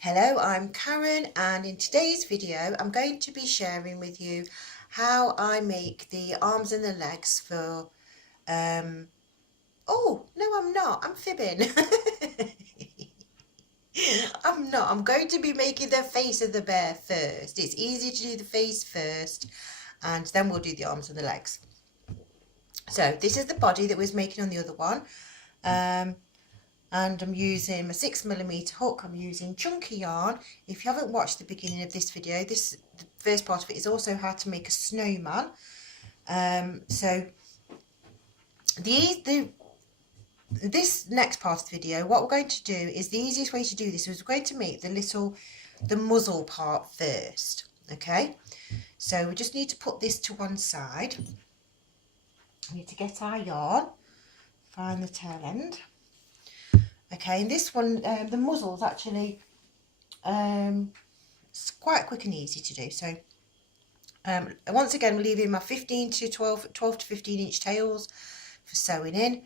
Hello, I'm Karen, and in today's video I'm going to be sharing with you how I make the arms and the legs for oh no, I'm not, I'm fibbing. I'm going to be making the face of the bear first. It's easier to do the face first and then we'll do the arms and the legs. So this is the body that we was making on the other one. And I'm using my 6mm hook. I'm using chunky yarn. If you haven't watched the beginning of this video, the first part of it is also how to make a snowman. So this next part of the video, what we're going to do is the easiest way to do this is we're going to make the muzzle part first. Okay, so we just need to put this to one side. We need to get our yarn, find the tail end. Okay, and this one, the muzzle is actually it's quite quick and easy to do. So once again, we're leaving my 12 to 15 inch tails for sewing in,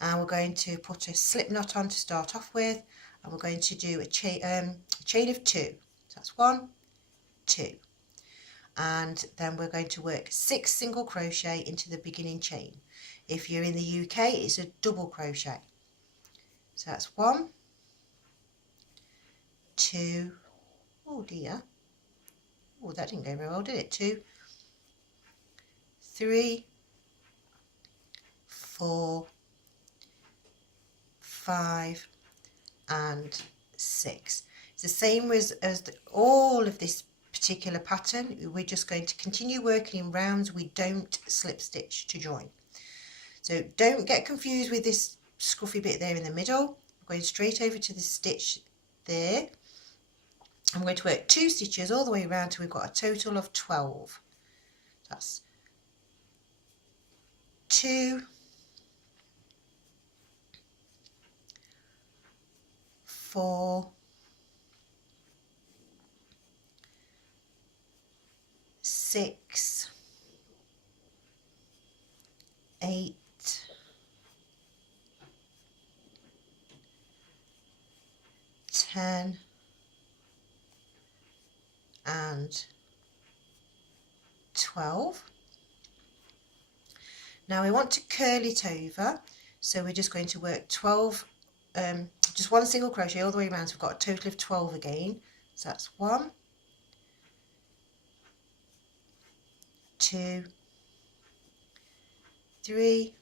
and we're going to put a slip knot on to start off with, and we're going to do a chain of 2. So that's 1, 2, and then we're going to work 6 single crochet into the beginning chain. If you're in the UK, it's a double crochet. So that's 1, 2, oh dear, oh that didn't go very well, did it? 2, 3, 4, 5 and 6. It's the same as all of this particular pattern. We're just going to continue working in rounds. We don't slip stitch to join. So don't get confused with this scruffy bit there in the middle. We're going straight over to the stitch there. I'm going to work 2 stitches all the way around till we've got a total of 12. That's 2, 4, 6, 8, 10 and 12. Now we want to curl it over, so we're just going to work 12, just 1 single crochet all the way around, so we've got a total of 12 again. So that's 1, 2, 3,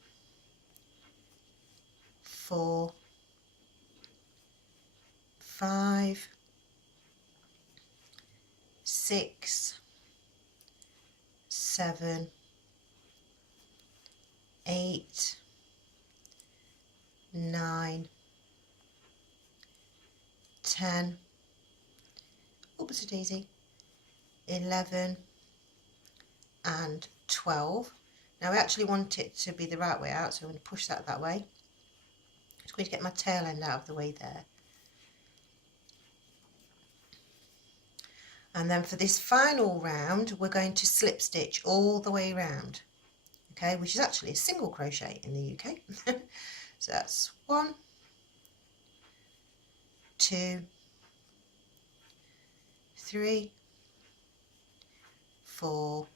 4, 5, 6, 7, 8, 9, 10, oops a daisy, 11 and 12. Now we actually want it to be the right way out, so I'm going to push that way. I'm just going to get my tail end out of the way there. And then for this final round, we're going to slip stitch all the way around, okay, which is actually a single crochet in the UK. So that's 1, 2, 3, 4,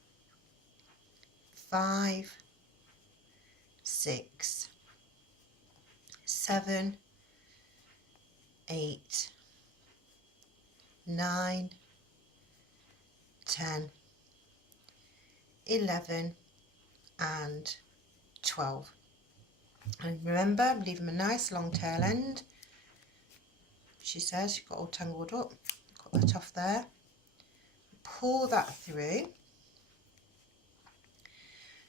5, 6, 7, 8, 9, 10, 11 and 12. And remember, I'm leaving a nice long tail end. She says she got all tangled up. Cut that off there. Pull that through.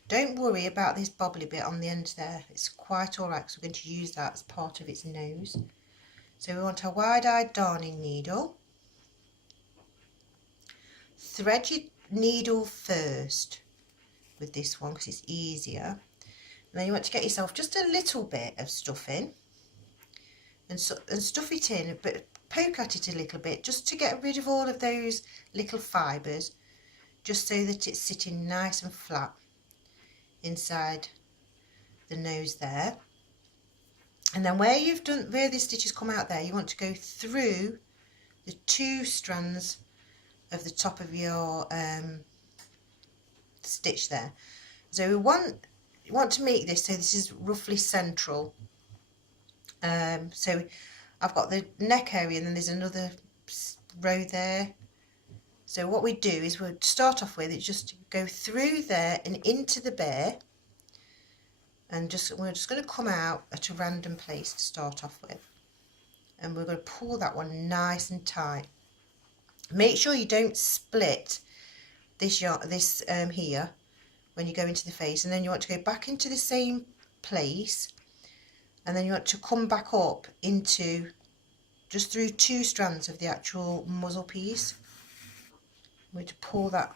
Don't worry about this bobbly bit on the end there. It's quite alright because we're going to use that as part of its nose. So we want a wide-eyed darning needle. Thread your needle first with this one because it's easier. And then you want to get yourself just a little bit of stuffing and stuff it in, but poke at it a little bit just to get rid of all of those little fibres, just so that it's sitting nice and flat inside the nose there. And then where the stitches come out there, you want to go through the 2 strands of the top of your stitch there. So we want to make this so this is roughly central. So I've got the neck area and then there's another row there. So what we do is we'll start off with it, just go through there and into the bear, and we're just going to come out at a random place to start off with, and we're going to pull that one nice and tight. Make sure you don't split this here when you go into the face, and then you want to go back into the same place, and then you want to come back up into just through 2 strands of the actual muzzle piece. We're going to pull that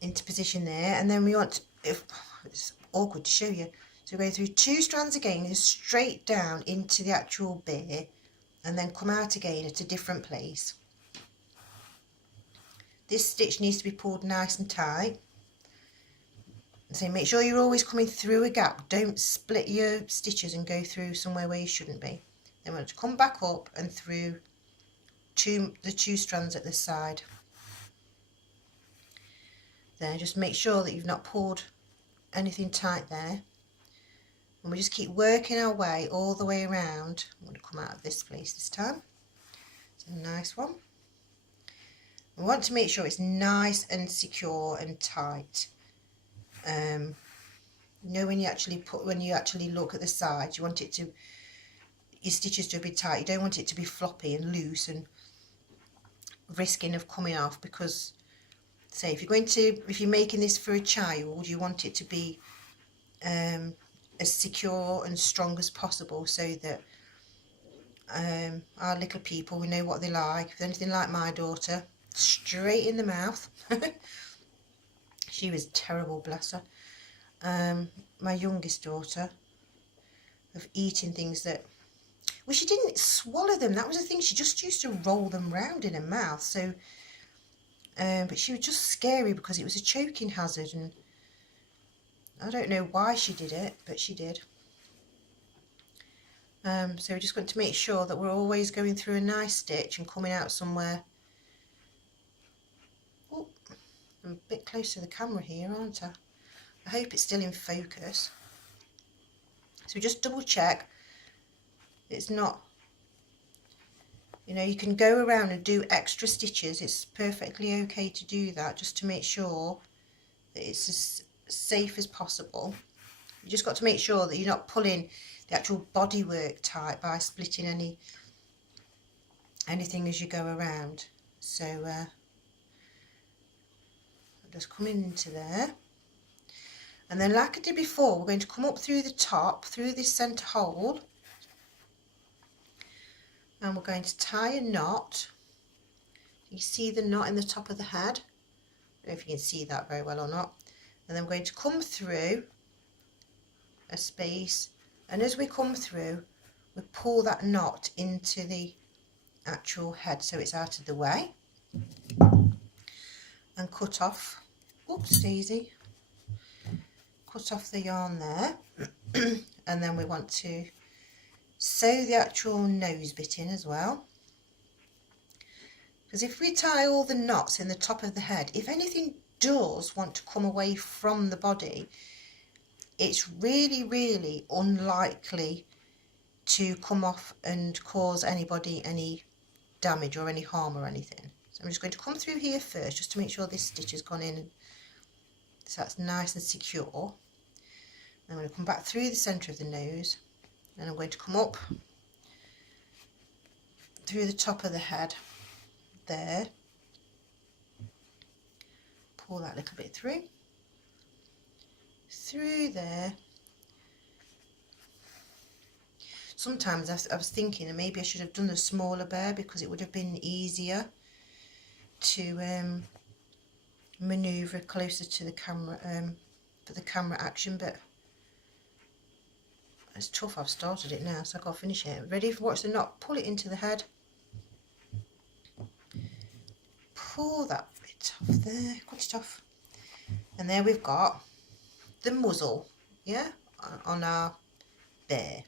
into position there, and then we want to, it's awkward to show you, so we're going through 2 strands again, straight down into the actual bear, and then come out again at a different place. This stitch needs to be pulled nice and tight. So make sure you're always coming through a gap. Don't split your stitches and go through somewhere where you shouldn't be. Then we're going to come back up and through the 2 strands at this side. Then just make sure that you've not pulled anything tight there. And we just keep working our way all the way around. I'm going to come out of this place this time. It's a nice one. We want to make sure it's nice and secure and tight. You know, when you actually look at the sides, you want your stitches to be tight. You don't want it to be floppy and loose and risking of coming off, because say if you're making this for a child, you want it to be as secure and strong as possible, so that our little people, we know what they like. If they're anything like my daughter, straight in the mouth. She was terrible, bless her. My youngest daughter, of eating things that, well, she didn't swallow them, that was the thing, she just used to roll them round in her mouth. So but she was just scary because it was a choking hazard, and I don't know why she did it, but she did. So we're just going to make sure that we're always going through a nice stitch and coming out somewhere. Oh, I'm a bit close to the camera here, aren't I? I hope it's still in focus. So we just double check it's not, you know, you can go around and do extra stitches. It's perfectly okay to do that, just to make sure that it's as safe as possible. You just got to make sure that you're not pulling the actual bodywork tight by splitting anything as you go around. So I'll just come into there, and then like I did before, we're going to come up through the top, through this centre hole, and we're going to tie a knot. You see the knot in the top of the head? I don't know if you can see that very well or not. And then we're going to come through a space, and as we come through, we pull that knot into the actual head so it's out of the way, and cut off, oops daisy, cut off the yarn there. And then we want to sew the actual nose bit in as well, because if we tie all the knots in the top of the head, if anything does want to come away from the body, it's really unlikely to come off and cause anybody any damage or any harm or anything. So I'm just going to come through here first, just to make sure this stitch has gone in, so that's nice and secure. I'm going to come back through the centre of the nose, and I'm going to come up through the top of the head there, pull that little bit through there. Sometimes I was thinking that maybe I should have done the smaller bear, because it would have been easier to manoeuvre closer to the camera for the camera action, but it's tough. I've started it now, so I've got to finish it. Ready for watch the knot, pull it into the head, pull that bit off there, cut it off, and there we've got the muzzle, yeah, on our bear.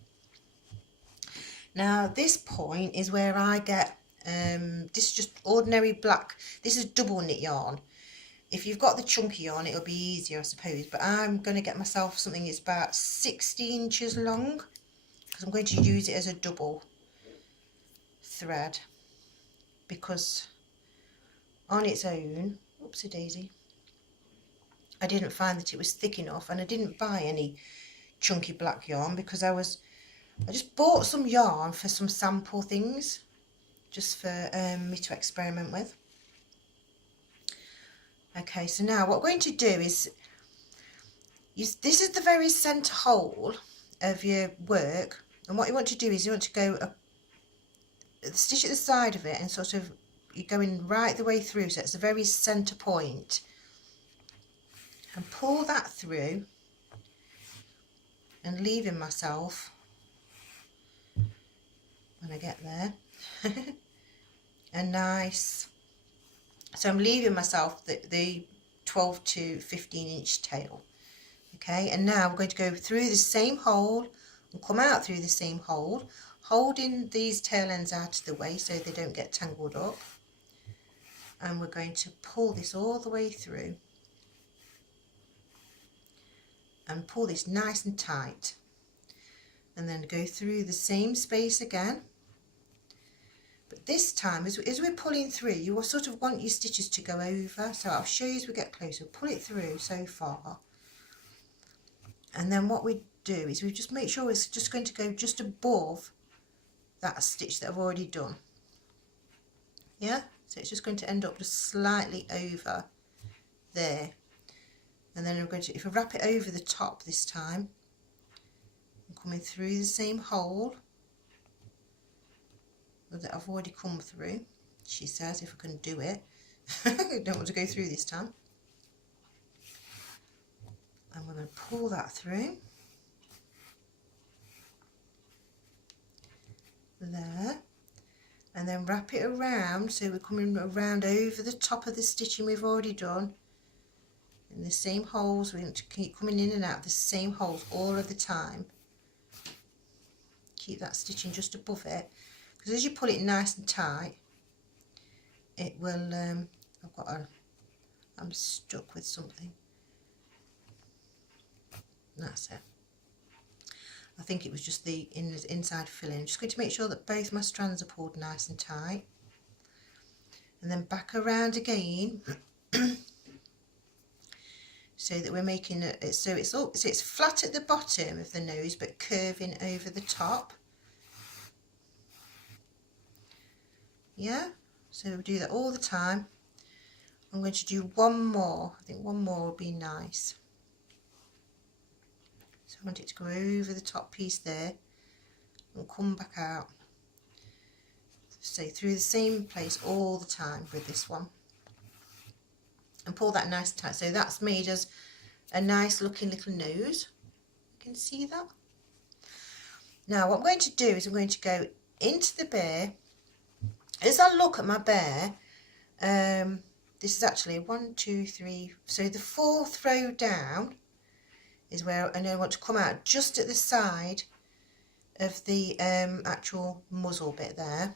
Now this point is where I get, this is just ordinary black, this is double knit yarn. If you've got the chunky yarn it'll be easier I suppose, but I'm going to get myself something that's about 60 inches long because I'm going to use it as a double thread, because on its own, oopsie daisy, I didn't find that it was thick enough, and I didn't buy any chunky black yarn because I just bought some yarn for some sample things, just for me to experiment with. Okay, so now what we're going to do is, this is the very centre hole of your work, and what you want to do is you want to go stitch at the side of it and sort of you're going right the way through, so it's the very centre point, and pull that through and leaving myself, when I get there, a nice, so I'm leaving myself the 12 to 15 inch tail. Okay, and now we're going to go through the same hole and come out through the same hole, holding these tail ends out of the way so they don't get tangled up, and we're going to pull this all the way through and pull this nice and tight, and then go through the same space again. But this time, as we're pulling through, you will sort of want your stitches to go over, so I'll show you as we get closer. Pull it through so far, and then what we do is we just make sure it's just going to go just above that stitch that I've already done. Yeah, so it's just going to end up just slightly over there, and then we're going to, if I wrap it over the top this time, I'm coming through the same hole that I've already come through, she says, if I can do it. I don't want to go through this time. And we're going to pull that through there, and then wrap it around, so we're coming around over the top of the stitching we've already done in the same holes. We want to keep coming in and out of the same holes all of the time. Keep that stitching just above it, because as you pull it nice and tight, it will, I'm stuck with something. That's it. I think it was just the inside filling. I'm just going to make sure that both my strands are pulled nice and tight, and then back around again so that we're making it so it's flat at the bottom of the nose but curving over the top. Yeah, so we'll do that all the time. I'm going to do one more. I think one more will be nice. So I want it to go over the top piece there and come back out. So through the same place all the time with this one, and pull that nice and tight. So that's made us a nice looking little nose. You can see that. Now what I'm going to do is I'm going to go into the bear. As I look at my bear, this is actually 1, 2, 3, so the 4th row down is where I know I want to come out just at the side of the actual muzzle bit there.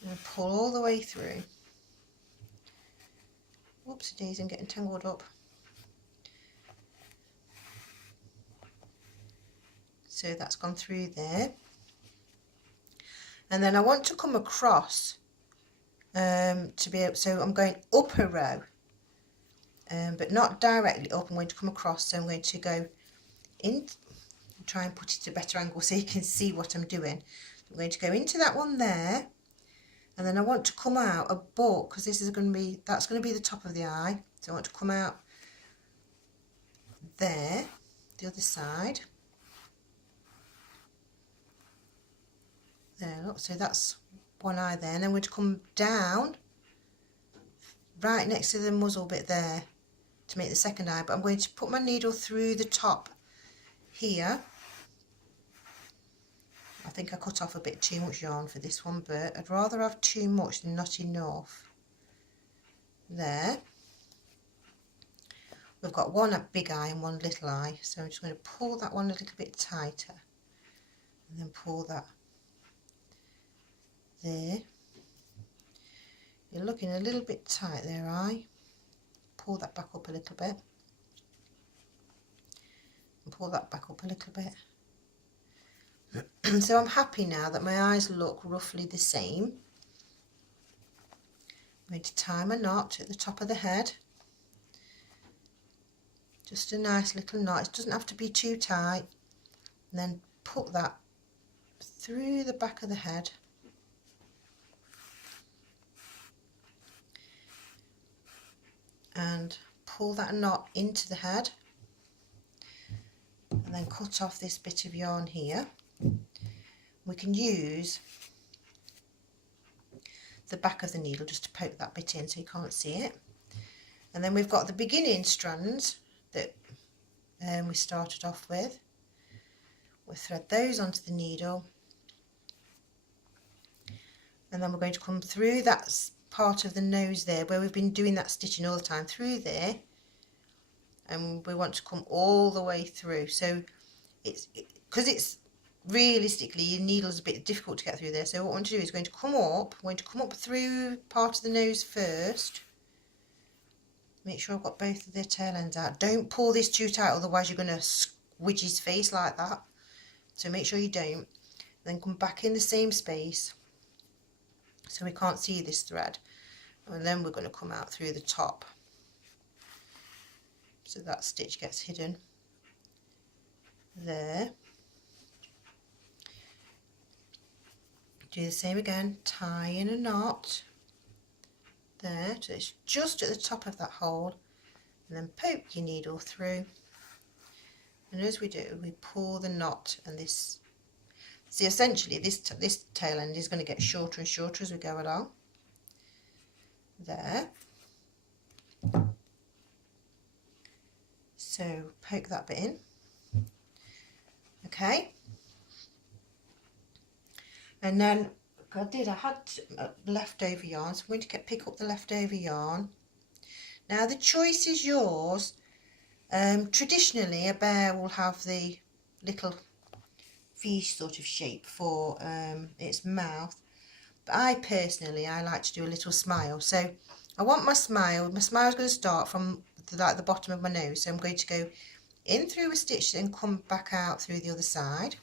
I'm going to pull all the way through. Whoopsie daisy, I'm getting tangled up. So that's gone through there. And then I want to come across to be able, so I'm going up a row, but not directly up. I'm going to come across, so I'm going to go in, try and put it at a better angle so you can see what I'm doing. I'm going to go into that one there, and then I want to come out above, because this is going to be, that's going to be the top of the eye, so I want to come out there, the other side. There, look, so that's one eye there, and then we're going to come down right next to the muzzle bit there to make the second eye, but I'm going to put my needle through the top here. I think I cut off a bit too much yarn for this one, but I'd rather have too much than not enough. There. We've got one big eye and one little eye, so I'm just going to pull that one a little bit tighter. and then pull that there. You're looking a little bit tight there, pull that back up a little bit, and pull that back up a little bit. So I'm happy now that my eyes look roughly the same. I'm going to tie my knot at the top of the head, just a nice little knot. It doesn't have to be too tight, and then put that through the back of the head, and pull that knot into the head, and then cut off this bit of yarn here. We can use the back of the needle just to poke that bit in so you can't see it. And then we've got the beginning strands that we started off with. We'll thread those onto the needle, and then we're going to come through that part of the nose there where we've been doing that stitching all the time, through there, and we want to come all the way through. So because it's realistically your needle's a bit difficult to get through there, so what I want to do is we're going to come up through part of the nose first. Make sure I've got both of the tail ends out. Don't pull this too tight, otherwise you're going to squidge his face like that, so make sure you don't. Then come back in the same space so we can't see this thread, and then we're going to come out through the top so that stitch gets hidden there. Do the same again, tie in a knot there, so it's just at the top of that hole, and then poke your needle through, and as we do, we pull the knot, and this, see, essentially this tail end is going to get shorter and shorter as we go along there. So poke that bit in, okay. And then I had leftover yarn, so I'm going to pick up the leftover yarn. Now the choice is yours. Traditionally a bear will have the little V sort of shape for its mouth, but I like to do a little smile. So I want my smile is going to start from the bottom of my nose, so I'm going to go in through a stitch and come back out through the other side.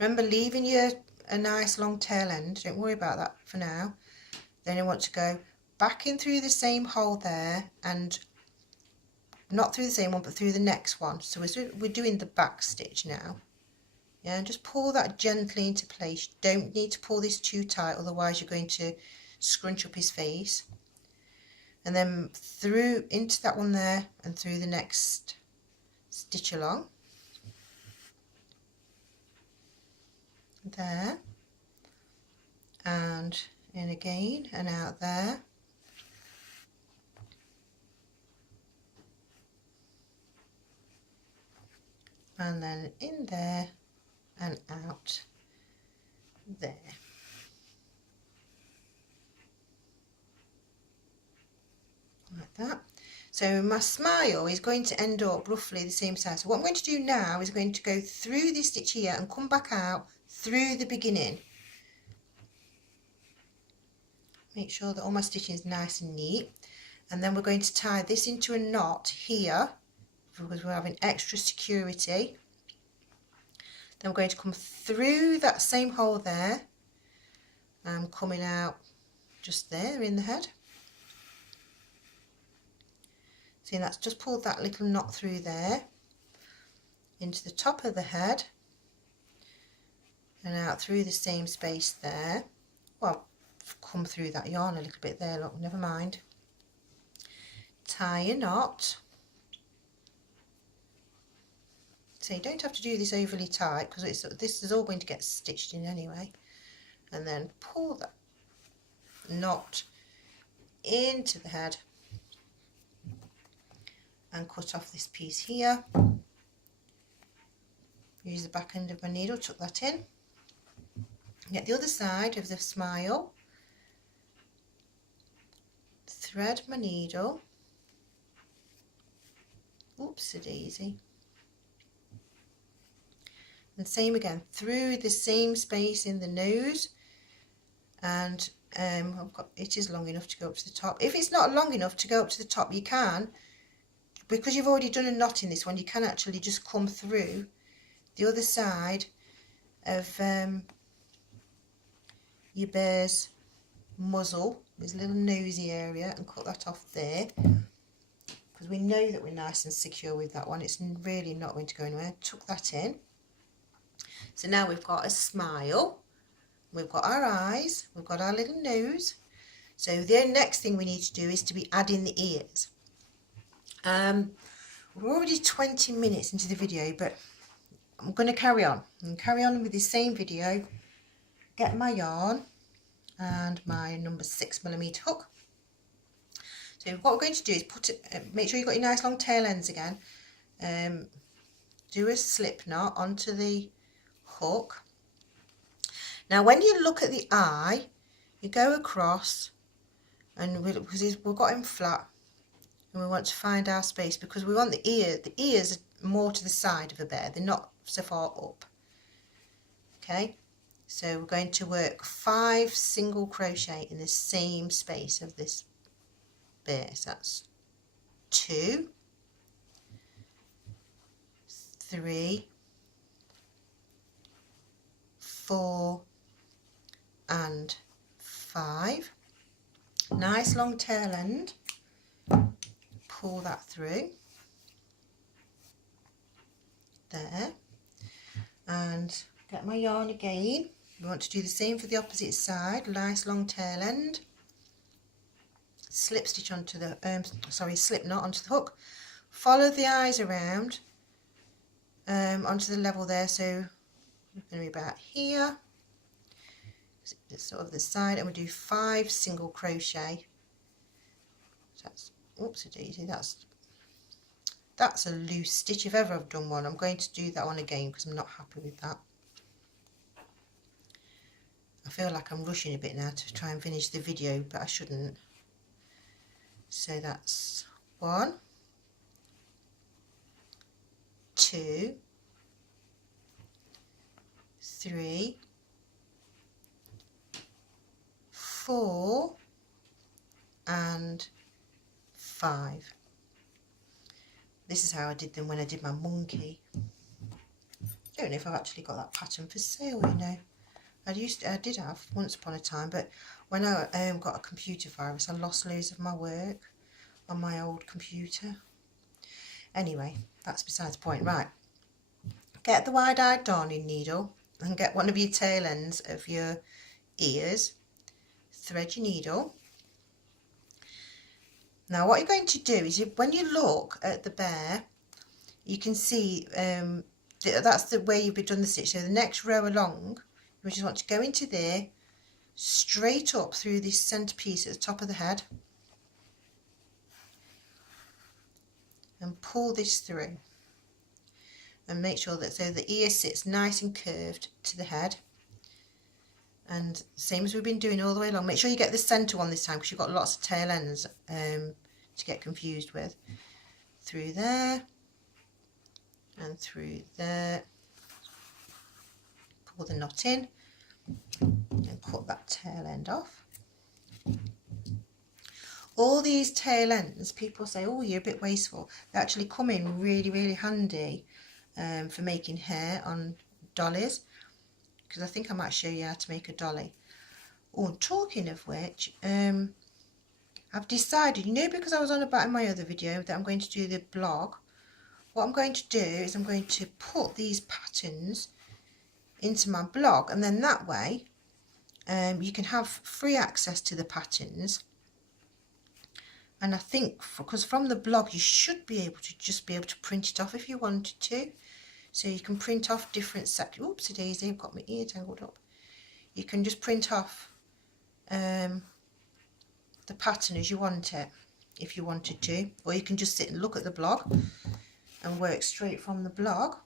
Remember, leaving a nice long tail end, don't worry about that for now. Then I want to go back in through the same hole there, and not through the same one but through the next one. So we're doing the back stitch now. Yeah, and just pull that gently into place. You don't need to pull this too tight, otherwise you're going to scrunch up his face. And then through into that one there, and through the next stitch along there, and in again and out there, and then in there and out there. Like that. So my smile is going to end up roughly the same size. So what I'm going to do now is I'm going to go through this stitch here and come back out through the beginning. Make sure that all my stitching is nice and neat, and then we're going to tie this into a knot here because we're having extra security. Then we're going to come through that same hole there and coming out just there in the head. See, that's just pulled that little knot through there into the top of the head and out through the same space there. Well, come through that yarn a little bit there, look, never mind. Tie a knot. So you don't have to do this overly tight because this is all going to get stitched in anyway. And then pull that knot into the head and cut off this piece here. Use the back end of my needle, tuck that in. Get the other side of the smile, thread my needle, oopsie daisy, And same again, through the same space in the nose, and it is long enough to go up to the top. If it's not long enough to go up to the top, you can, because you've already done a knot in this one, you can actually just come through the other side of your bear's muzzle, his little nosy area, and cut that off there, because we know that we're nice and secure with that one. It's really not going to go anywhere. Tuck that in. So now we've got a smile, we've got our eyes, we've got our little nose. So the next thing we need to do is to be adding the ears. We're already 20 minutes into the video, but I'm going to carry on. I'm carry on with the same video. Get my yarn and my number 6mm hook. So what we're going to do is put it, make sure you've got your nice long tail ends again. Do a slip knot onto the hook. Now when you look at the eye, you go across, and because we've got him flat, and we want to find our space, because we want the ear. The ears are more to the side of a bear, they're not so far up. Okay, so we're going to work 5 single crochet in the same space of this bear. So that's 2, 3, 4 and 5. Nice long tail end, pull that through there, and get my yarn again. We want to do the same for the opposite side. Nice long tail end, slip stitch onto the slip knot onto the hook, follow the eyes around onto the level there. So we're going to be about here, sort of the side, and we do 5 single crochet. So that's, oopsie daisy, that's a loose stitch if ever I've done one. I'm going to do that one again because I'm not happy with that. I feel like I'm rushing a bit now to try and finish the video, but I shouldn't. So that's 1, 2, 3, 4 and 5. This is how I did them when I did my monkey. I don't know if I've actually got that pattern for sale, you know. I did have once upon a time, but when I got a computer virus, I lost loads of my work on my old computer. Anyway, that's besides the point. Right, get the wide-eyed darning needle and get one of your tail ends of your ears. Thread your needle. Now what you're going to do is, when you look at the bear, you can see that's the way you've done the stitch. So the next row along, you just want to go into there, straight up through this centre piece at the top of the head, and pull this through, and make sure that so the ear sits nice and curved to the head. And same as we've been doing all the way along, make sure you get the centre one this time, because you've got lots of tail ends to get confused with. Through there and through there, pull the knot in and cut that tail end off. All these tail ends, people say, oh, you're a bit wasteful. They actually come in really, really handy for making hair on dollies, because I think I might show you how to make a dolly. Oh, talking of which, I've decided, you know, because I was on about in my other video that I'm going to do the blog. What I'm going to do is I'm going to put these patterns into my blog, and then that way you can have free access to the patterns. And I think because from the blog you should be able to print it off if you wanted to. So you can print off different sections. Oopsie daisy, I've got my ear tangled up. You can just print off the pattern as you want it, if you wanted to, or you can just sit and look at the blog and work straight from the blog.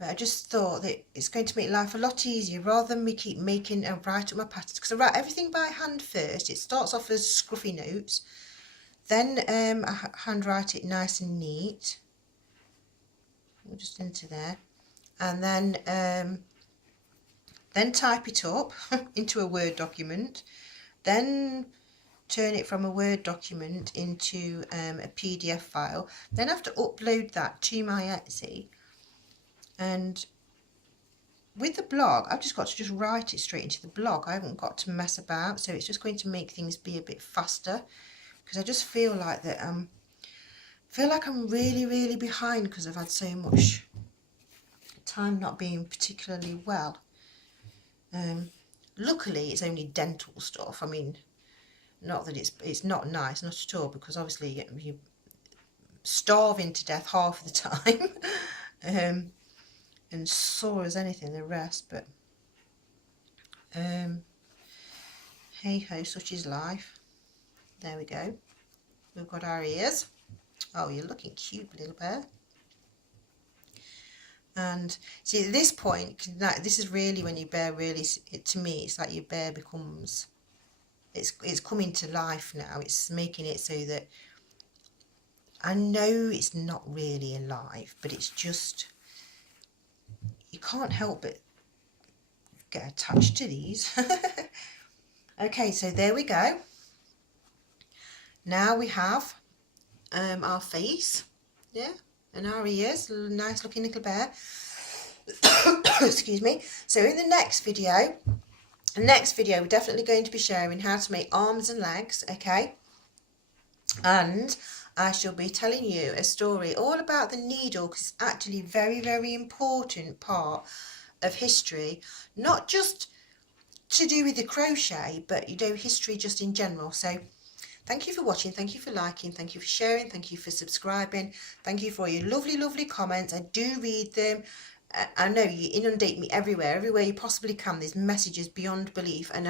But I just thought that it's going to make life a lot easier, rather than me keep making and write up my patterns, because I write everything by hand first. It starts off as scruffy notes, then I handwrite it nice and neat, just into there, and then type it up into a Word document, then turn it from a Word document into a PDF file, then have to upload that to my Etsy. And with the blog, I've just got to just write it straight into the blog. I haven't got to mess about, so it's just going to make things be a bit faster, because I just feel like that I'm really behind because I've had so much time not being particularly well. Luckily it's only dental stuff. I mean, not that it's not nice, not at all, because obviously you're starving to death half of the time. And sore as anything the rest, but hey ho, such is life. There we go, we've got our ears. Oh, you're looking cute, little bear. And see, at this point, this is really when your bear really, to me, it's like your bear becomes, it's coming to life now. It's making it so that I know it's not really alive, but it's just, you can't help but get attached to these. Okay, so there we go. Now we have our face, yeah, and our ears. Nice looking little bear. Excuse me. So in the next video we're definitely going to be sharing how to make arms and legs, okay? And I shall be telling you a story all about the needle, because it's actually a very important part of history, not just to do with the crochet, but you know, history just in general. So thank you for watching, thank you for liking, thank you for sharing, thank you for subscribing, thank you for your lovely comments. I do read them. I know you inundate me everywhere you possibly can. There's messages beyond belief, and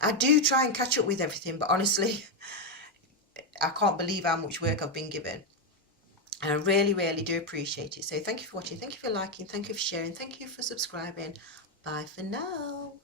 I do try and catch up with everything, but honestly I can't believe how much work I've been given, and I really do appreciate it. So thank you for watching, thank you for liking, thank you for sharing, thank you for subscribing. Bye for now.